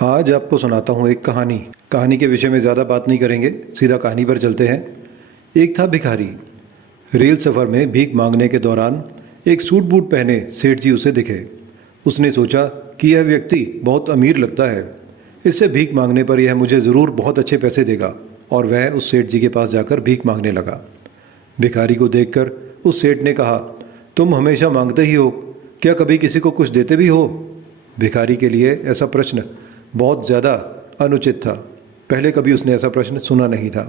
आज आपको सुनाता हूँ एक कहानी। कहानी के विषय में ज़्यादा बात नहीं करेंगे, सीधा कहानी पर चलते हैं। एक था भिखारी। रेल सफ़र में भीख मांगने के दौरान एक सूट बूट पहने सेठ जी उसे दिखे। उसने सोचा कि यह व्यक्ति बहुत अमीर लगता है, इससे भीख मांगने पर यह मुझे ज़रूर बहुत अच्छे पैसे देगा, और वह उस सेठ जी के पास जाकर भीख मांगने लगा। भिखारी को देखकर उस सेठ ने कहा, तुम हमेशा मांगते ही हो, क्या कभी किसी को कुछ देते भी हो? भिखारी के लिए ऐसा प्रश्न बहुत ज़्यादा अनुचित था। पहले कभी उसने ऐसा प्रश्न सुना नहीं था।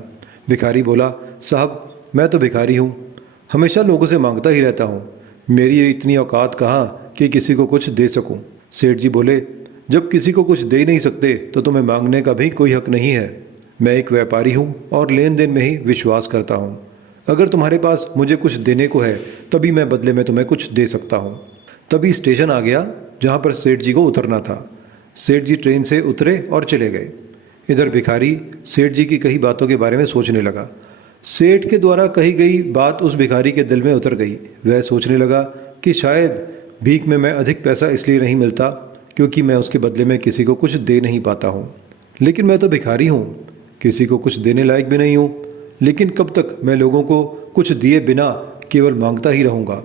भिखारी बोला, साहब मैं तो भिखारी हूँ, हमेशा लोगों से मांगता ही रहता हूँ, मेरी ये इतनी औकात कहाँ कि किसी को कुछ दे सकूँ। सेठ जी बोले, जब किसी को कुछ दे ही नहीं सकते तो तुम्हें मांगने का भी कोई हक नहीं है। मैं एक व्यापारी हूँ और लेन देन में ही विश्वास करता हूँ। अगर तुम्हारे पास मुझे कुछ देने को है तभी मैं बदले में तुम्हें कुछ दे सकता हूँ। तभी स्टेशन आ गया जहाँ पर सेठ जी को उतरना था। सेठ जी ट्रेन से उतरे और चले गए। इधर भिखारी सेठ जी की कही बातों के बारे में सोचने लगा। सेठ के द्वारा कही गई बात उस भिखारी के दिल में उतर गई। वह सोचने लगा कि शायद भीख में मैं अधिक पैसा इसलिए नहीं मिलता क्योंकि मैं उसके बदले में किसी को कुछ दे नहीं पाता हूँ। लेकिन मैं तो भिखारी हूँ, किसी को कुछ देने लायक भी नहीं हूँ। लेकिन कब तक मैं लोगों को कुछ दिए बिना केवल मांगता ही रहूँगा।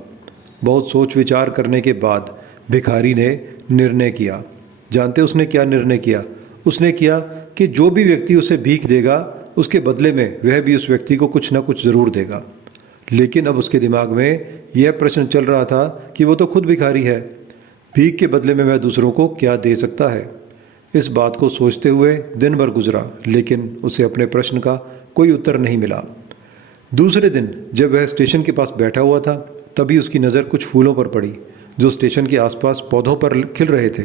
बहुत सोच विचार करने के बाद भिखारी ने निर्णय किया। जानते उसने क्या निर्णय किया? उसने किया कि जो भी व्यक्ति उसे भीख देगा उसके बदले में वह भी उस व्यक्ति को कुछ ना कुछ ज़रूर देगा। लेकिन अब उसके दिमाग में यह प्रश्न चल रहा था कि वो तो खुद भिखारी है, भीख के बदले में वह दूसरों को क्या दे सकता है। इस बात को सोचते हुए दिन भर गुजरा, लेकिन उसे अपने प्रश्न का कोई उत्तर नहीं मिला। दूसरे दिन जब वह स्टेशन के पास बैठा हुआ था तभी उसकी नज़र कुछ फूलों पर पड़ी जो स्टेशन के आसपास पौधों पर खिल रहे थे।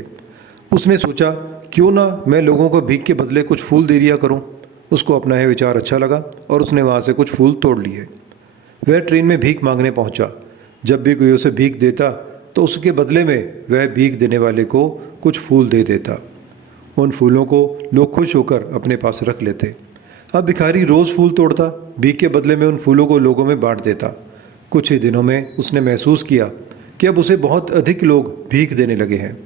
उसने सोचा, क्यों ना मैं लोगों को भीख के बदले कुछ फूल दे दिया करूं। उसको अपना यह विचार अच्छा लगा और उसने वहां से कुछ फूल तोड़ लिए। वह ट्रेन में भीख मांगने पहुंचा। जब भी कोई उसे भीख देता तो उसके बदले में वह भीख देने वाले को कुछ फूल दे देता। उन फूलों को लोग खुश होकर अपने पास रख लेते। अब भिखारी रोज़ फूल तोड़ता, भीख के बदले में उन फूलों को लोगों में बांट देता। कुछ ही दिनों में उसने महसूस किया कि अब उसे बहुत अधिक लोग भीख देने लगे हैं।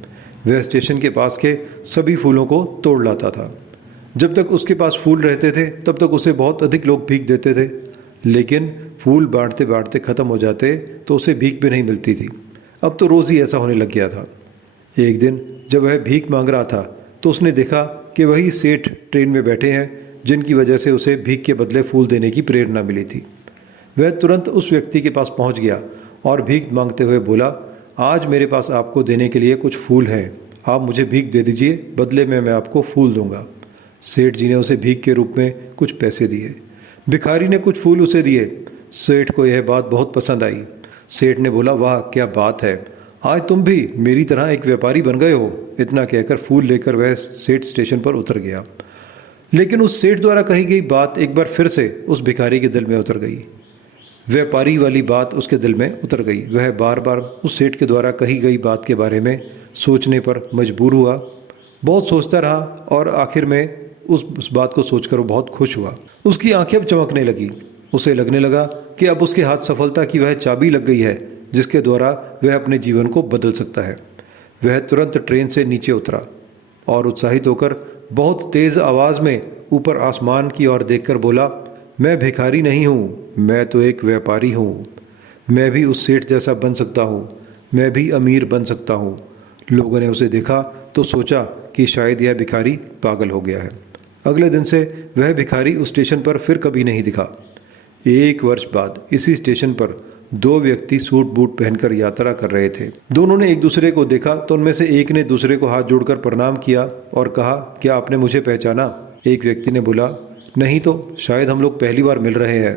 वह स्टेशन के पास के सभी फूलों को तोड़ लाता था। जब तक उसके पास फूल रहते थे तब तक उसे बहुत अधिक लोग भीख देते थे, लेकिन फूल बांटते बांटते ख़त्म हो जाते तो उसे भीख भी नहीं मिलती थी। अब तो रोज़ ही ऐसा होने लग गया था। एक दिन जब वह भीख मांग रहा था तो उसने देखा कि वही सेठ ट्रेन में बैठे हैं जिनकी वजह से उसे भीख के बदले फूल देने की प्रेरणा मिली थी। वह तुरंत उस व्यक्ति के पास पहुंच गया और भीख मांगते हुए बोला, आज मेरे पास आपको देने के लिए कुछ फूल हैं, आप मुझे भीख दे दीजिए, बदले में मैं आपको फूल दूंगा। सेठ जी ने उसे भीख के रूप में कुछ पैसे दिए। भिखारी ने कुछ फूल उसे दिए। सेठ को यह बात बहुत पसंद आई। सेठ ने बोला, वाह क्या बात है, आज तुम भी मेरी तरह एक व्यापारी बन गए हो। इतना कहकर फूल लेकर वह सेठ स्टेशन पर उतर गया। लेकिन उस सेठ द्वारा कही गई बात एक बार फिर से उस भिखारी के दिल में उतर गई। व्यापारी वाली बात उसके दिल में उतर गई। वह बार बार उस सेठ के द्वारा कही गई बात के बारे में सोचने पर मजबूर हुआ। बहुत सोचता रहा और आखिर में उस बात को सोचकर वो बहुत खुश हुआ। उसकी आंखें अब चमकने लगी। उसे लगने लगा कि अब उसके हाथ सफलता की वह चाबी लग गई है जिसके द्वारा वह अपने जीवन को बदल सकता है। वह तुरंत ट्रेन से नीचे उतरा और उत्साहित होकर बहुत तेज़ आवाज़ में ऊपर आसमान की ओर देखकर बोला, मैं भिखारी नहीं हूँ, मैं तो एक व्यापारी हूँ। मैं भी उस सेठ जैसा बन सकता हूँ, मैं भी अमीर बन सकता हूँ। लोगों ने उसे देखा तो सोचा कि शायद यह भिखारी पागल हो गया है। अगले दिन से वह भिखारी उस स्टेशन पर फिर कभी नहीं दिखा। एक वर्ष बाद इसी स्टेशन पर दो व्यक्ति सूट बूट पहनकर यात्रा कर रहे थे। दोनों ने एक दूसरे को देखा तो उनमें से एक ने दूसरे को हाथ जोड़कर प्रणाम किया और कहा, क्या आपने मुझे पहचाना? एक व्यक्ति ने बोला, नहीं तो, शायद हम लोग पहली बार मिल रहे हैं।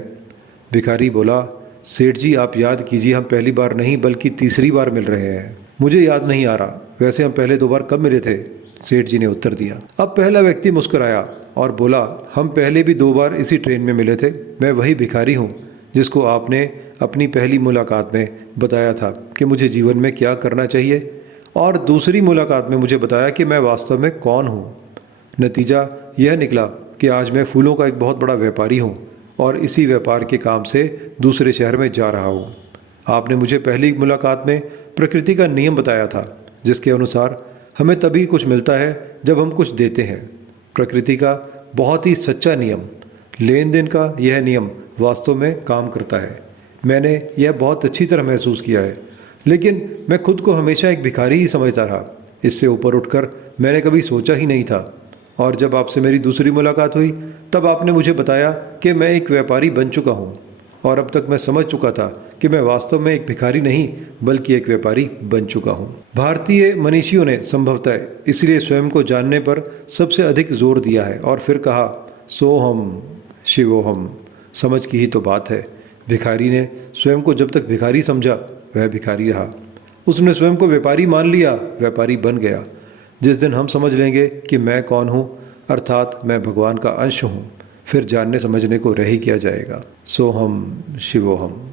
भिखारी बोला, सेठ जी आप याद कीजिए, हम पहली बार नहीं बल्कि तीसरी बार मिल रहे हैं। मुझे याद नहीं आ रहा, वैसे हम पहले 2 बार कब मिले थे? सेठ जी ने उत्तर दिया। अब पहला व्यक्ति मुस्कुराया और बोला, हम पहले भी 2 बार इसी ट्रेन में मिले थे। मैं वही भिखारी हूँ जिसको आपने अपनी पहली मुलाकात में बताया था कि मुझे जीवन में क्या करना चाहिए, और दूसरी मुलाकात में मुझे बताया कि मैं वास्तव में कौन हूँ। नतीजा यह निकला कि आज मैं फूलों का एक बहुत बड़ा व्यापारी हूँ और इसी व्यापार के काम से दूसरे शहर में जा रहा हूँ। आपने मुझे पहली मुलाकात में प्रकृति का नियम बताया था जिसके अनुसार हमें तभी कुछ मिलता है जब हम कुछ देते हैं। प्रकृति का बहुत ही सच्चा नियम, लेन देन का यह नियम वास्तव में काम करता है। मैंने यह बहुत अच्छी तरह महसूस किया है, लेकिन मैं खुद को हमेशा एक भिखारी ही समझता रहा। इससे ऊपर उठकर मैंने कभी सोचा ही नहीं था। और जब आपसे मेरी दूसरी मुलाकात हुई, तब आपने मुझे बताया कि मैं एक व्यापारी बन चुका हूँ। और अब तक मैं समझ चुका था कि मैं वास्तव में एक भिखारी नहीं, बल्कि एक व्यापारी बन चुका हूँ। भारतीय मनीषियों ने संभवतः इसलिए स्वयं को जानने पर सबसे अधिक जोर दिया है और फिर कहा, सोहम शिवोहम। समझ की ही तो बात है। भिखारी ने स्वयं को जब तक भिखारी समझा, वह भिखारी रहा। उसने स्वयं को व्यापारी मान लिया, व्यापारी बन गया। जिस दिन हम समझ लेंगे कि मैं कौन हूँ, अर्थात मैं भगवान का अंश हूँ, फिर जानने समझने को रह ही किया जाएगा। सोहम शिवोहम।